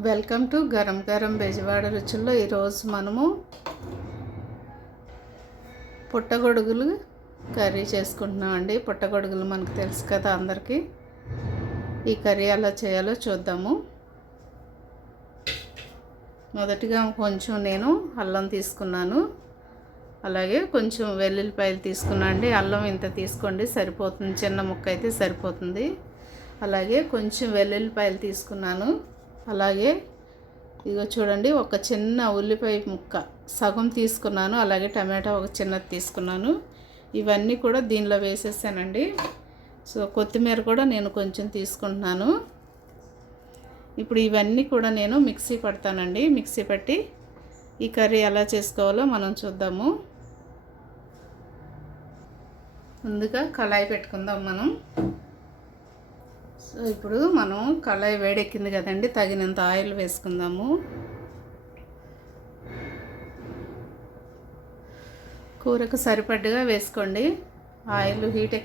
Welcome to గరం గరం బెజవాడ రుచుల్లో. ఈరోజు మనము పుట్టగొడుగులు కర్రీ చేసుకుంటున్నామండి. పుట్టగొడుగులు మనకు తెలుసు కదా అందరికీ. ఈ కర్రీ ఎలా చేయాలో చూద్దాము. మొదటిగా కొంచెం నేను అల్లం తీసుకున్నాను, అలాగే కొంచెం వెల్లుల్లిపాయలు తీసుకున్నా అండి. అల్లం ఇంత తీసుకోండి సరిపోతుంది, చిన్న ముక్క అయితే సరిపోతుంది. అలాగే కొంచెం వెల్లుల్లిపాయలు తీసుకున్నాను. అలాగే ఇగో చూడండి, ఒక చిన్న ఉల్లిపాయ ముక్క సగం తీసుకున్నాను. అలాగే టమాటా ఒక చిన్నది తీసుకున్నాను. ఇవన్నీ కూడా దీనిలో వేసేసానండి. సో కొత్తిమీర కూడా నేను కొంచెం తీసుకుంటున్నాను. ఇప్పుడు ఇవన్నీ కూడా నేను మిక్సీ పడతానండి. మిక్సీ పట్టి ఈ కర్రీ ఎలా చేసుకోవాలో మనం చూద్దాము. ముందుగా కళాయి పెట్టుకుందాం మనం. సో ఇప్పుడు మనం కళాయి వేడెక్కింది కదండి, తగినంత ఆయిల్ వేసుకుందాము. కూరకు సరిపడ్డగా వేసుకోండి. ఆయిల్ హీట్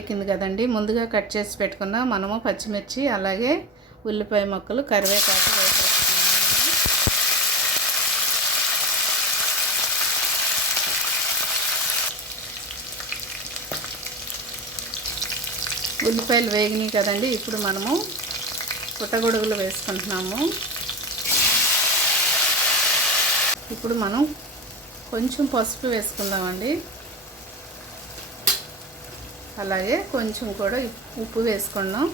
ఎక్కింది కదండి. ముందుగా కట్ చేసి పెట్టుకున్న మనము పచ్చిమిర్చి, అలాగే ఉల్లిపాయ ముక్కలు, కరివేపాకు వేసేసుకున్నాము. ఉల్లిపాయలు వేగినాయి కదండి. ఇప్పుడు మనము పుట్టగొడుగులు వేసుకుంటున్నాము. ఇప్పుడు మనం కొంచెం పసుపు వేసుకుందామండి. అలాగే కొంచెం కూడా ఉప్పు వేసుకున్నాం.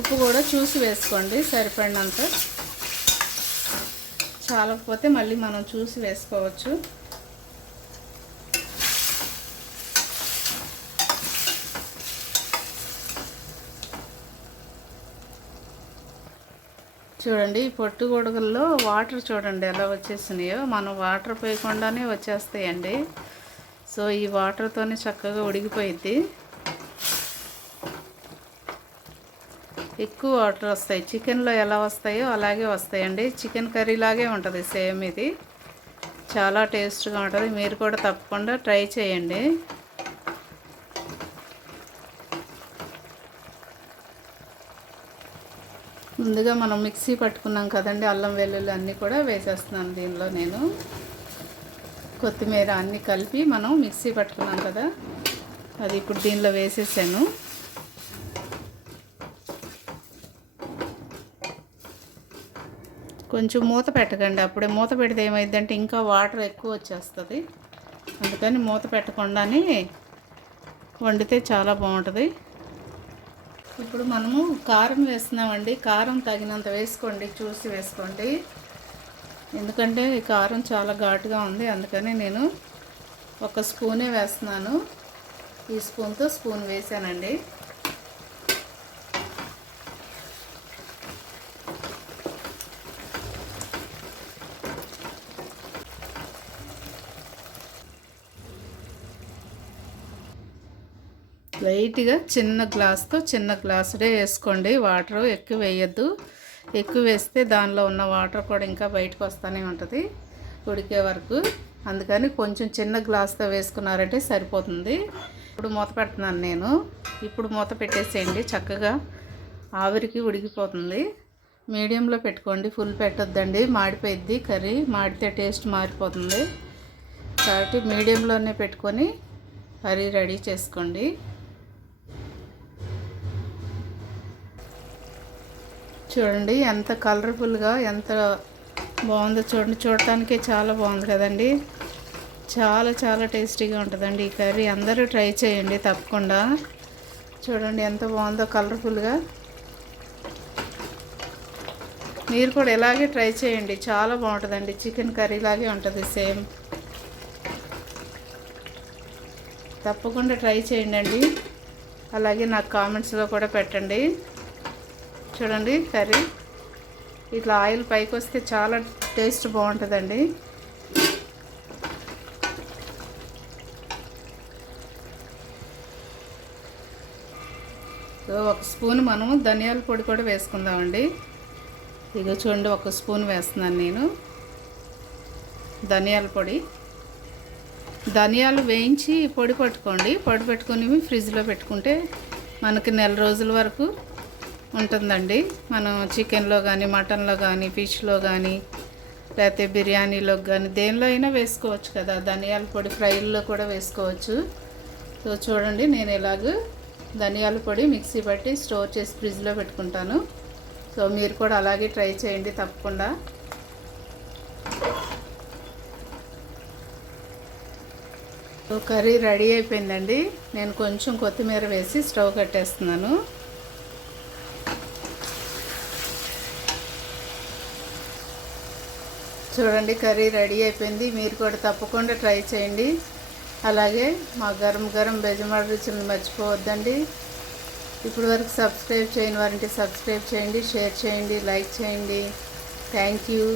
ఉప్పు కూడా చూసి వేసుకోండి సరిపడినంత. చాలకపోతే మళ్ళీ మనం చూసి వేసుకోవచ్చు. చూడండి, ఈ పొట్టుగొడుగుల్లో వాటర్ చూడండి ఎలా వచ్చేసినాయో. మనం వాటర్ పోయకుండానే వచ్చేస్తాయండి. సో ఈ వాటర్తోనే చక్కగా ఉడికిపోయిద్ది. ఎక్కువ వాటర్ వస్తాయి. చికెన్లో ఎలా వస్తాయో అలాగే వస్తాయండి. చికెన్ కర్రీ లాగే ఉంటుంది సేమ్. ఇది చాలా టేస్ట్గా ఉంటుంది. మీరు కూడా తప్పకుండా ట్రై చేయండి. ముందుగా మనం మిక్సీ పట్టుకున్నాం కదండి, అల్లం వెల్లుల్లి అన్నీ కూడా వేసేస్తున్నాను దీనిలో. నేను కొత్తిమీర అన్నీ కలిపి మనం మిక్సీ పట్టుకున్నాం కదా, అది ఇప్పుడు దీనిలో వేసేసాను. కొంచెం మూత పెట్టకండి. అప్పుడే మూత పెడితే ఏమైందంటే ఇంకా వాటర్ ఎక్కువ వచ్చేస్తుంది. అందుకని మూత పెట్టకుండానే వండితే చాలా బాగుంటుంది. ఇప్పుడు మనము కారం వేస్తున్నామండి. కారం తగినంత వేసుకోండి, చూసి వేసుకోండి. ఎందుకంటే ఈ కారం చాలా ఘాటుగా ఉంది, అందుకని నేను ఒక స్పూనే వేస్తున్నాను. ఈ స్పూన్తో స్పూన్ వేసానండి. లైట్గా చిన్న గ్లాసుడే వేసుకోండి. వాటర్ ఎక్కువ వేయద్దు. ఎక్కువ వేస్తే దానిలో ఉన్న వాటర్ కూడా ఇంకా బయటకు వస్తూనే ఉంటుంది ఉడికే వరకు. అందుకని కొంచెం చిన్న గ్లాస్తో వేసుకున్నారంటే సరిపోతుంది. ఇప్పుడు మూత పెడుతున్నాను నేను. ఇప్పుడు మూత పెట్టేసేయండి. చక్కగా ఆవిరికి ఉడికిపోతుంది. మీడియంలో పెట్టుకోండి, ఫుల్ పెట్టొద్దండి, మాడిపోయిద్ది కర్రీ. మాడితే టేస్ట్ మారిపోతుంది. కాబట్టి మీడియంలోనే పెట్టుకొని కర్రీ రెడీ చేసుకోండి. చూడండి ఎంత కలర్ఫుల్గా, ఎంత బాగుందో చూడండి. చూడటానికే చాలా బాగుంది కదండి. చాలా చాలా టేస్టీగా ఉంటుందండి ఈ కర్రీ. అందరూ ట్రై చేయండి తప్పకుండా. చూడండి ఎంత బాగుందో కలర్ఫుల్గా. మీరు కూడా ఇలాగే ట్రై చేయండి, చాలా బాగుంటుందండి. చికెన్ కర్రీ లాగే ఉంటుంది సేమ్. తప్పకుండా ట్రై చేయండి. అలాగే నాకు కామెంట్స్లో కూడా పెట్టండి. చూడండి కర్రీ ఇట్లా ఆయిల్ పైకి వస్తే చాలా టేస్ట్ బాగుంటుందండి. సో ఒక స్పూన్ మనము ధనియాల పొడి కూడా వేసుకుందామండి. ఇగో చూడండి, ఒక స్పూన్ వేస్తున్నాను నేను ధనియాల పొడి. ధనియాలు వేయించి పొడి పట్టుకోండి. పొడి పెట్టుకొని ఫ్రిడ్జ్లో పెట్టుకుంటే మనకి నెల రోజుల వరకు ఉంటుందండి. మనం చికెన్లో కానీ, మటన్లో కానీ, ఫిష్లో కానీ, లేకపోతే బిర్యానీలో కానీ దేనిలో అయినా వేసుకోవచ్చు కదా. ధనియాల పొడి ఫ్రైల్లో కూడా వేసుకోవచ్చు. సో చూడండి, నేను ఇలాగ ధనియాల పొడి మిక్సీ పట్టి స్టోర్ చేసి ఫ్రిడ్జ్లో పెట్టుకుంటాను. సో మీరు కూడా అలాగే ట్రై చేయండి తప్పకుండా. సో కర్రీ రెడీ అయిపోయిందండి. నేను కొంచెం కొత్తిమీర వేసి స్టవ్ కట్టేస్తున్నాను. చూడండి, కర్రీ రెడీ అయిపోయింది. మీరు కూడా తప్పకుండా ట్రై చేయండి. అలాగే మా గరం గరం బెజమాడ రుచులను మర్చిపోవద్దండి. ఇప్పుడు వరకు సబ్స్క్రైబ్ చేయని వారంటే సబ్స్క్రైబ్ చేయండి, షేర్ చేయండి, లైక్ చేయండి. Thank you.